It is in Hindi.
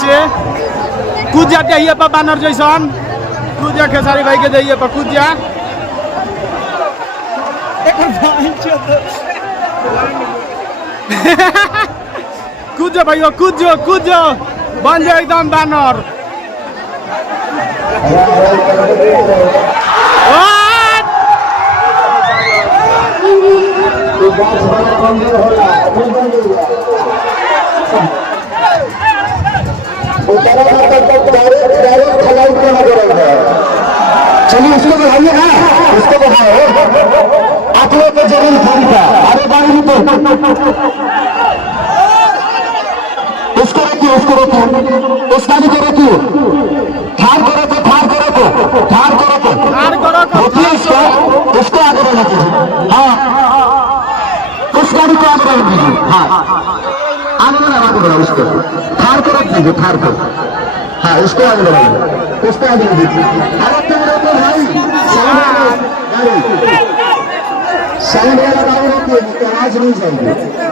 छे कूद जाते ही पर बानर जैसन कूद जा खेसारी भाई के दे पर कूद जा कूद जा भाई कूद जा बन जाए एकदम बानर चलिए उसको बढ़ाइए ना उसको बढ़ाओ आप लोग को जरूर फोन था अरे बारी तो उसको रोकिए उसका भी तो रोकिए ठार करो रोकिए उसको आगे रहना चाहिए हाँ उस गाड़ी को आगे रहने दीजिए हाँ आगे बढ़ा उसको ठार को रख दीजिए ठार को हाँ उसको आगे बढ़ाइए उसको आगे दीजिए अरे तुम रोको भाई साउंड वाला गाड़ी रोकिए आवाज नहीं जाएगी